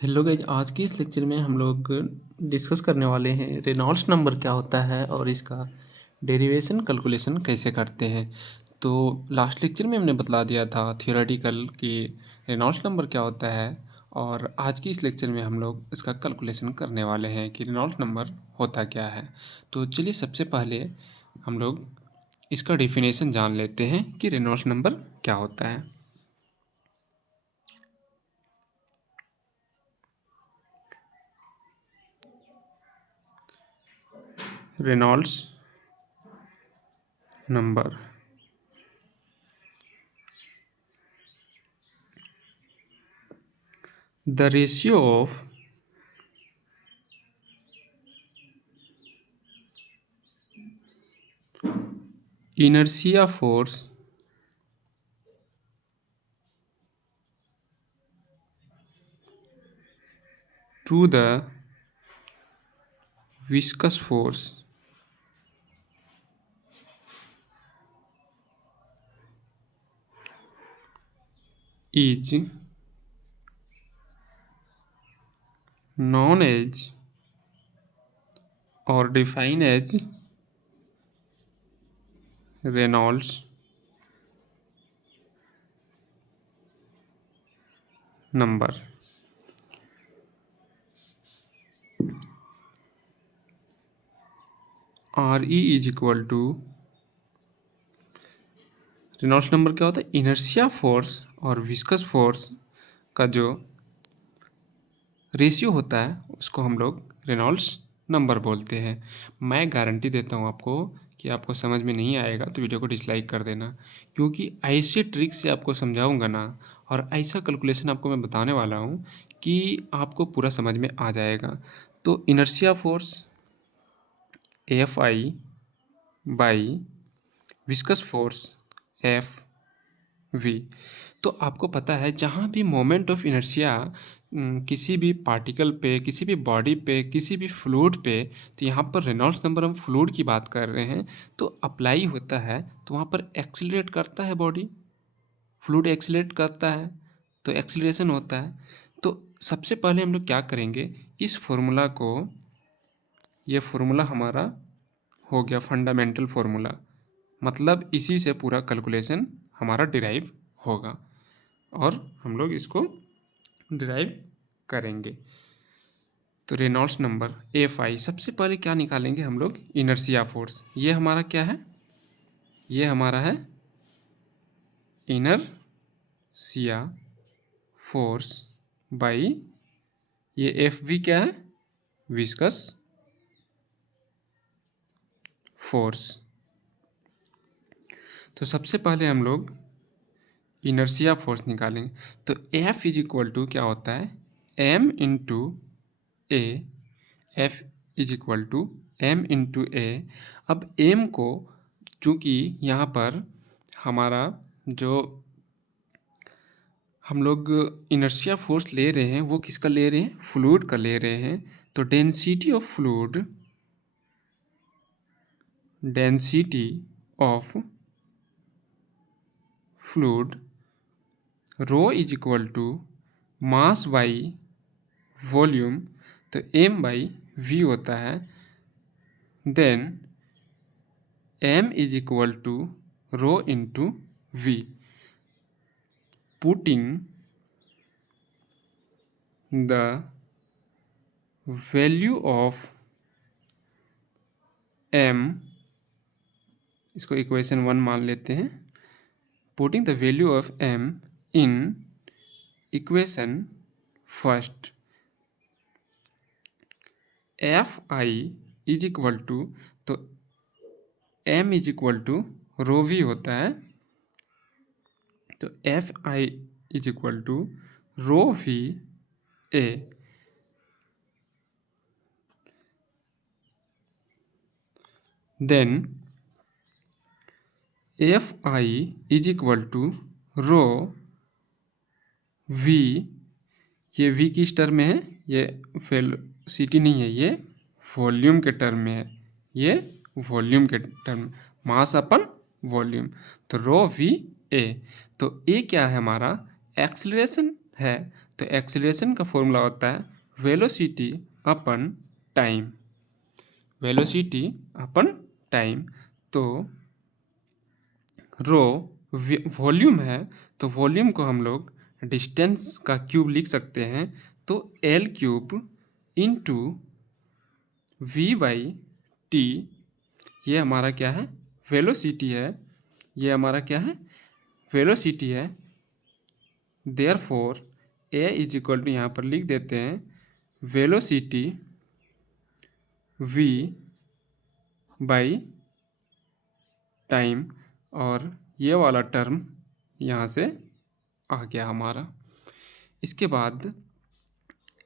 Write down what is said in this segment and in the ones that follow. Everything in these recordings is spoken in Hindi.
हेलो गाइज, आज के इस लेक्चर में हम लोग डिस्कस करने वाले हैं रेनॉल्ड्स नंबर क्या होता है और इसका डेरिवेशन कैलकुलेशन कैसे करते हैं। तो लास्ट लेक्चर में हमने बतला दिया था थियोरेटिकल कि रेनॉल्ड्स नंबर क्या होता है, और आज की इस लेक्चर में हम लोग इसका कैलकुलेशन करने वाले हैं कि रेनॉल्ड्स नंबर होता क्या है। तो चलिए सबसे पहले हम लोग इसका डेफिनेशन जान लेते हैं कि रेनॉल्ड्स नंबर क्या होता है। Reynolds number the ratio of inertia force to the viscous force is known as or defined as Reynolds number। RE is equal to Reynolds number क्या होता है, इनर्शिया फोर्स और विस्कस फोर्स का जो रेशियो होता है उसको हम लोग रेनॉल्ड्स नंबर बोलते हैं। मैं गारंटी देता हूँ आपको कि आपको समझ में नहीं आएगा तो वीडियो को डिसलाइक कर देना, क्योंकि ऐसे ट्रिक से आपको समझाऊंगा ना और ऐसा कैलकुलेशन आपको मैं बताने वाला हूँ कि आपको पूरा समझ में आ जाएगा। तो inertia force F I by viscous force F V. तो आपको पता है जहाँ भी मोमेंट ऑफ इनर्शिया किसी भी पार्टिकल पे, किसी भी बॉडी पे, किसी भी फ्लूइड पे, तो यहाँ पर रेनॉल्ड्स नंबर, हम फ्लूइड की बात कर रहे हैं, तो अप्लाई होता है तो वहाँ पर एक्सीलरेट करता है बॉडी, फ्लूइड एक्सीलरेट करता है तो एक्सीलरेशन होता है। तो सबसे पहले हम लोग क्या करेंगे, इस फॉर्मूला को, ये फार्मूला हमारा हो गया फंडामेंटल फार्मूला, मतलब इसी से पूरा कैलकुलेशन हमारा डिराइव होगा और हम लोग इसको डिराइव करेंगे। तो रेनॉल्ड्स नंबर एफ आई, सबसे पहले क्या निकालेंगे हम लोग, इनर्शिया फोर्स। ये हमारा क्या है, ये हमारा है इनर्शिया फोर्स बाई, ये एफ वी क्या है, विस्कस फोर्स। तो सबसे पहले हम लोग इनर्शिया फोर्स निकालेंगे। तो एफ इज इक्वल टू क्या होता है, M into A, F is equal to M into A. अब एम को, चूँकि यहाँ पर हमारा जो हम लोग इनर्शिया फोर्स ले रहे हैं वो किसका ले रहे हैं, फ्लूइड का ले रहे हैं, तो density of fluid, density of fluid rho is equal to mass by volume, तो एम बाई वी होता है। Then M is equal to rho into V, putting the value of M, इसको इक्वेशन 1 मान लेते हैं, putting the value of M in equation first, F I is equal to, तो M is equal to rho V होता है, तो F I is equal to rho V A. Then F I is equal to rho V, ये वी किस टर्म में है, ये वेलोसिटी नहीं है, ये वॉल्यूम के टर्म में है, ये वॉल्यूम के टर्म, मास अपन वॉल्यूम, तो रो वी ए। तो ए क्या है हमारा, एक्सीलरेशन है, तो एक्सीलरेशन का फॉर्मूला होता है velocity upon time, velocity upon time. तो रो वॉल्यूम है, तो वॉल्यूम को हम लोग डिस्टेंस का क्यूब लिख सकते हैं। तो L cube into V by T, ये हमारा क्या है, वेलोसिटी है। ये हमारा क्या है, वेलोसिटी है। Therefore A is equal to, यहाँ पर लिख देते हैं वेलोसिटी वी बाई टाइम, और ये वाला टर्म यहाँ से आ गया हमारा। इसके बाद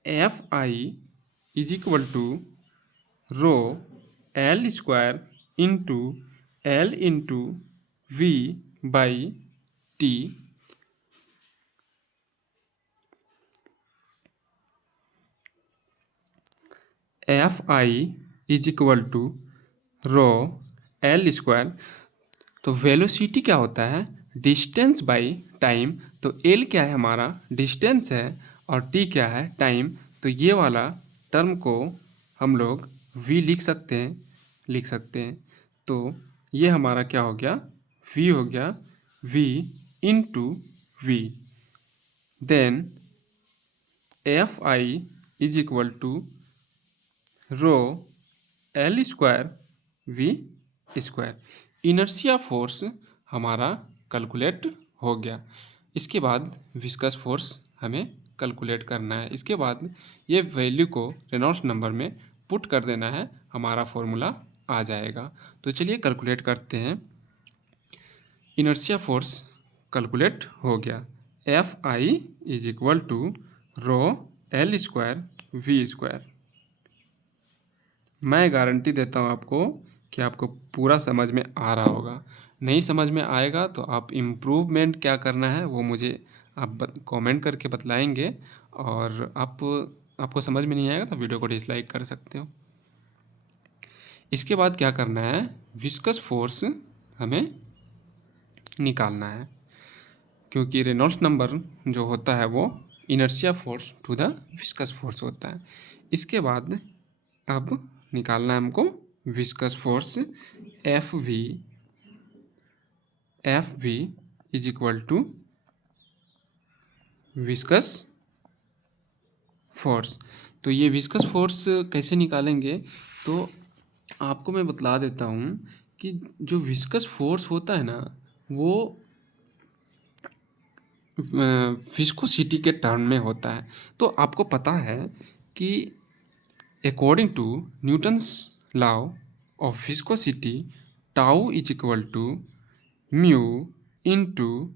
F I is equal to rho L square into V by T. F I is equal to rho L square, तो वेलोसिटी क्या होता है, डिस्टेंस बाई टाइम। तो एल क्या है, हमारा डिस्टेंस है, और टी क्या है, टाइम। तो ये वाला टर्म को हम लोग v लिख सकते हैं। तो ये हमारा क्या हो गया, v हो गया, v into V. Then F I is equal to rho L square V square. Inertia force हमारा कैलकुलेट हो गया। इसके बाद विस्कस फोर्स हमें कैलकुलेट करना है। इसके बाद ये वैल्यू को रेनॉल्ड्स नंबर में पुट कर देना है, हमारा फॉर्मूला आ जाएगा। तो चलिए कैलकुलेट करते हैं। इनर्शिया फोर्स कैलकुलेट हो गया, F I is equal to rho L square V square. मैं गारंटी देता हूँ आपको कि आपको पूरा समझ में आ रहा होगा। नहीं समझ में आएगा तो आप इम्प्रूवमेंट क्या करना है वो मुझे आप कमेंट करके बतलाएंगे, और आपको समझ में नहीं आएगा तो वीडियो को डिसलाइक कर सकते हो। इसके बाद क्या करना है, विस्कस फोर्स हमें निकालना है, क्योंकि रेनॉल्ड्स नंबर जो होता है वो inertia force to the viscous force होता है। इसके बाद अब निकालना है हमको viscous force, F V is equal to viscous force. तो ये विस्कस फोर्स कैसे निकालेंगे, तो आपको मैं बतला देता हूँ कि जो विस्कस फोर्स होता है ना, वो विस्कोसिटी के टर्म में होता है। तो आपको पता है कि according to Newton's law of viscosity, tau is equal to mu into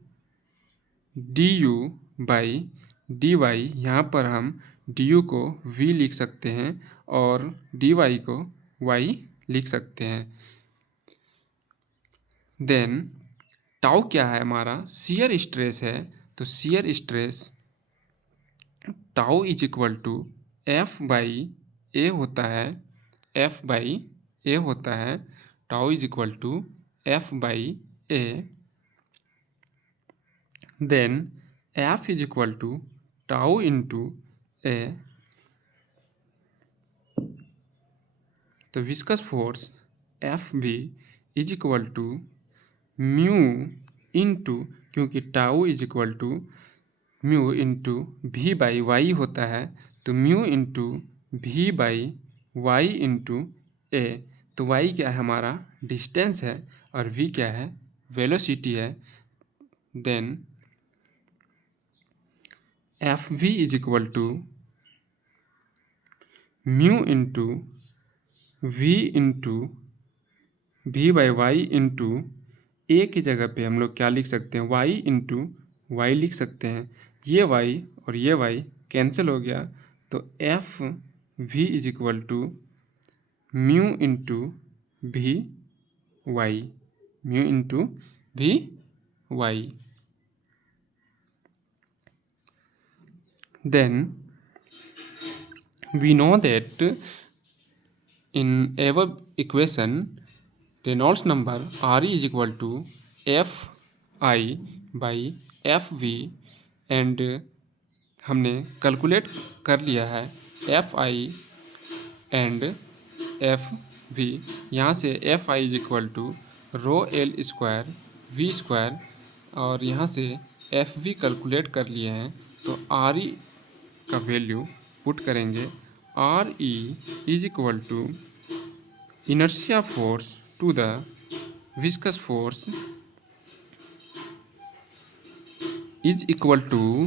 D U by D Y. यहाँ पर हम डी यू को v लिख सकते हैं और डी वाई को y लिख सकते हैं। देन टाउ क्या है, हमारा शियर स्ट्रेस है। तो shear stress tau is equal to F by A होता है, एफ बाई ए होता है। Tau is equal to F by A. Then F is equal to tau into A. तो viscous force F B is equal to mu into, क्योंकि tau is equal to mu into V by Y होता है, तो mu into V by Y into A. तो वाई क्या है, हमारा डिस्टेंस है, और वी क्या है, वेलोसिटी है। Then F V is equal to mu into V into V by Y into A की जगह पे हम लोग क्या लिख सकते हैं, वाई इंटू वाई लिख सकते हैं। ये वाई और ये वाई कैंसिल हो गया, तो F V is equal to mu into V Y, mu into V Y. Then we know that in above equation Reynolds number Re is equal to Fi by Fv, and हमने कैलकुलेट कर लिया है F I and F V. यहाँ से F I is equal to rho L square V square, और यहाँ से एफ वी कैलकुलेट कर लिए हैं तो आर ई का वैल्यू पुट करेंगे। R E is equal to inertia force to the viscous force is equal to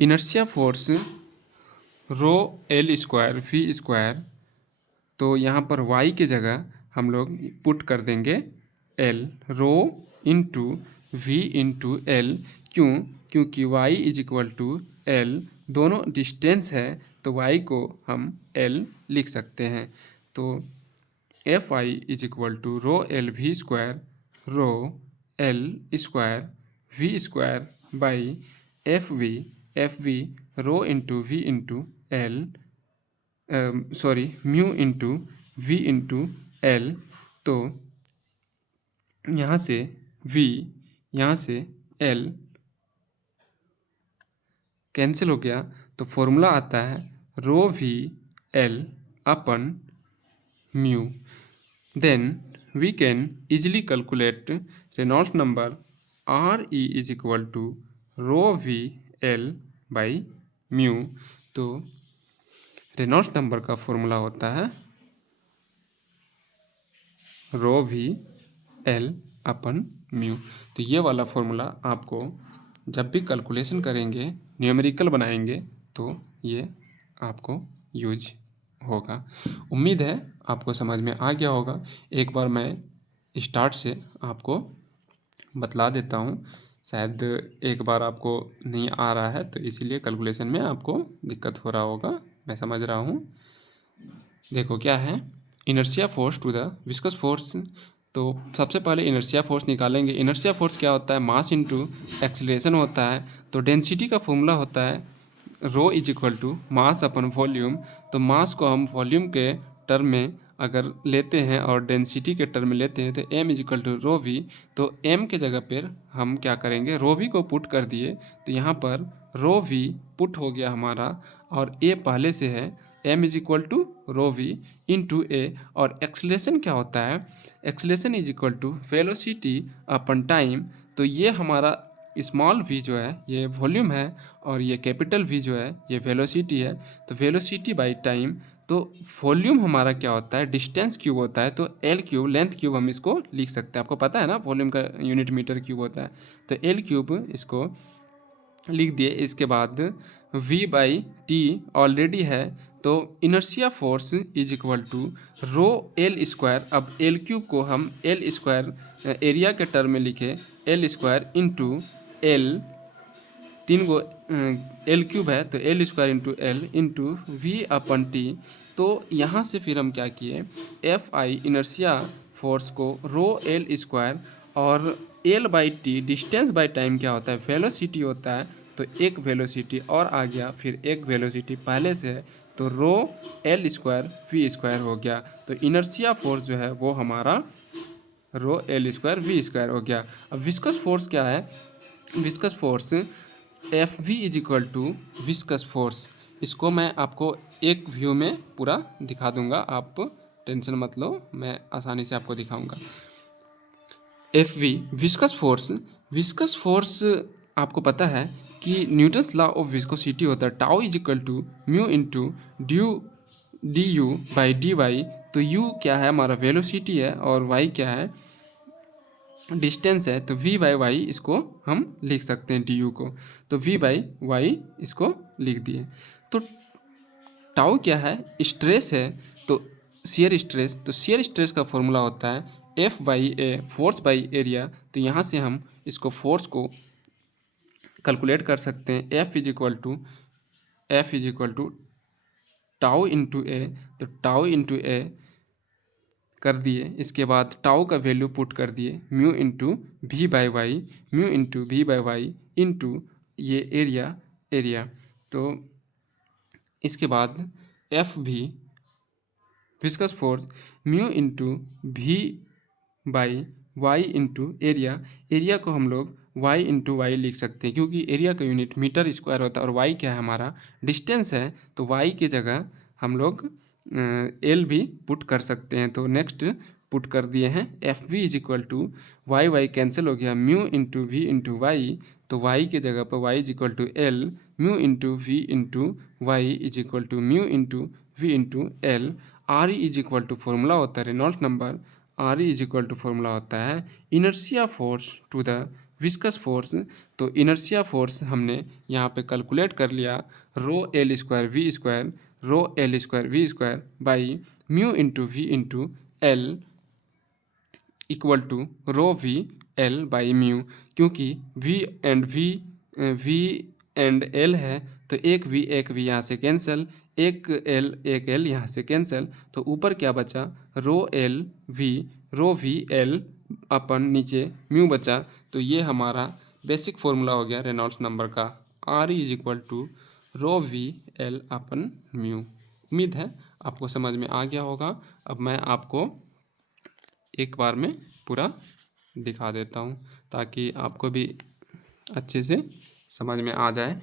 inertia force rho L square V square. तो यहाँ पर y की जगह हम लोग पुट कर देंगे l, rho into V into L. क्यों? क्योंकि y is equal to L, दोनों डिस्टेंस है तो y को हम l लिख सकते हैं। तो F I is equal to rho L V square rho L square V square by F V rho into V into L, sorry mu into V into L. तो यहाँ से v, यहाँ से l कैंसिल हो गया, तो फॉर्मूला आता है rho V L upon mu. Then we can easily calculate Reynolds number R E is equal to rho V L by mu. तो रेनॉल्ड्स नंबर का फॉर्मूला होता है rho V L upon mu. तो ये वाला फॉर्मूला आपको जब भी कैलकुलेशन करेंगे, न्यूमेरिकल बनाएंगे, तो ये आपको यूज होगा। उम्मीद है आपको समझ में आ गया होगा। एक बार मैं स्टार्ट से आपको बतला देता हूँ, शायद एक बार आपको नहीं आ रहा है तो इसीलिए कैलकुलेशन में आपको दिक्कत हो रहा होगा, मैं समझ रहा हूँ। देखो क्या है, inertia force to the viscous force. तो सबसे पहले इनर्शिया फोर्स निकालेंगे। इनर्शिया फोर्स क्या होता है? मास इनटू एक्सीलरेशन होता है। तो डेंसिटी का फॉर्मूला होता है rho is equal to mass upon volume. तो मास को हम वॉल्यूम के टर्म में अगर लेते हैं और डेंसिटी के टर्म में लेते हैं तो m is equal to rho V. तो m के जगह पर हम क्या करेंगे, रो वी को पुट कर दिए, तो यहाँ पर रो वी पुट हो गया हमारा, और a पहले से है, m is equal to rho V into A. और एक्सलेशन क्या होता है? Acceleration is equal to velocity upon time. तो ये हमारा स्मॉल v जो है ये वॉल्यूम है, और ये कैपिटल V जो है ये वेलोसिटी है। तो वेलोसिटी बाई टाइम। तो वॉल्यूम हमारा क्या होता है? डिस्टेंस क्यूब होता है। तो एल क्यूब, लेंथ क्यूब हम इसको लिख सकते हैं। आपको पता है ना वॉल्यूम का यूनिट मीटर क्यूब होता है। तो एल क्यूब इसको लिख दिए। इसके बाद v बाई टी ऑलरेडी है, तो inertia force is equal to rho L square. अब एल क्यूब को हम एल स्क्वायर एरिया के टर्म में लिखे, एल स्क्वायर इंटू एल, तीन गो एल क्यूब है तो L square into L into V upon T. तो यहाँ से फिर हम क्या किए, एफ आई इनर्शिया फोर्स को रो एल स्क्वायर, और L by T distance by time क्या होता है? वेलोसिटी होता है। तो एक वेलोसिटी और आ गया, फिर एक वेलोसिटी पहले से है, तो rho L square V square हो गया। तो इनर्शिया फोर्स जो है वो हमारा rho L square V square हो गया। अब विस्कस फोर्स क्या है? Viscous force F V is equal to viscous force. इसको मैं आपको एक व्यू में पूरा दिखा दूंगा, आप टेंशन मत लो, मैं आसानी से आपको दिखाऊंगा। F V viscous force. Viscous force आपको पता है कि न्यूटन्स लॉ ऑफ विस्कोसिटी होता है tau is equal to mu into D U by D Y. तो यू क्या है? हमारा वेलोसिटी है, और वाई क्या है? डिस्टेंस है। तो v बाई वाई इसको हम लिख सकते हैं डी यू को। तो v बाई वाई इसको लिख दिए। तो टाउ क्या है? स्ट्रेस है, तो शियर स्ट्रेस। तो शियर स्ट्रेस का फॉर्मूला होता है F by A, force by area. तो यहाँ से हम इसको फोर्स को कैलकुलेट कर सकते हैं। F is equal to tau into A. तो टाउ इंटू ए कर दिए, इसके बाद टाउ का वैल्यू पुट कर दिए, mu into V by Y, mu into V by Y into ये एरिया। तो इसके बाद F V viscous force mu into V by Y into area. Area को हम लोग वाई इंटू वाई लिख सकते हैं, क्योंकि एरिया का यूनिट मीटर स्क्वायर होता है और वाई क्या है हमारा डिस्टेंस है, तो वाई की जगह हम लोग एल भी पुट कर सकते हैं। तो नेक्स्ट पुट कर दिए हैं F V is equal to Y, Y cancel हो गया, mu into V into Y, तो वाई की जगह पर Y is equal to L mu into V into Y is equal to mu into V into L. R E is equal to formula होता है Reynolds number, R E is equal to formula होता है inertia force to the viscous force. तो इनर्शिया फोर्स हमने यहाँ पे कैलकुलेट कर लिया, rho L square V square, rho L square V square by mu into V into L equal to rho V L by mu, क्योंकि वी एंड एल है तो एक वी यहाँ से कैंसिल, एक एल यहाँ से कैंसिल, तो ऊपर क्या बचा रो वी एल अपन नीचे म्यू बचा। तो ये हमारा बेसिक फॉर्मूला हो गया रेनॉल्ड्स नंबर का, R is equal to rho V L upon mu. उम्मीद है आपको समझ में आ गया होगा। अब मैं आपको एक बार में पूरा दिखा देता हूँ ताकि आपको भी अच्छे से समझ में आ जाए।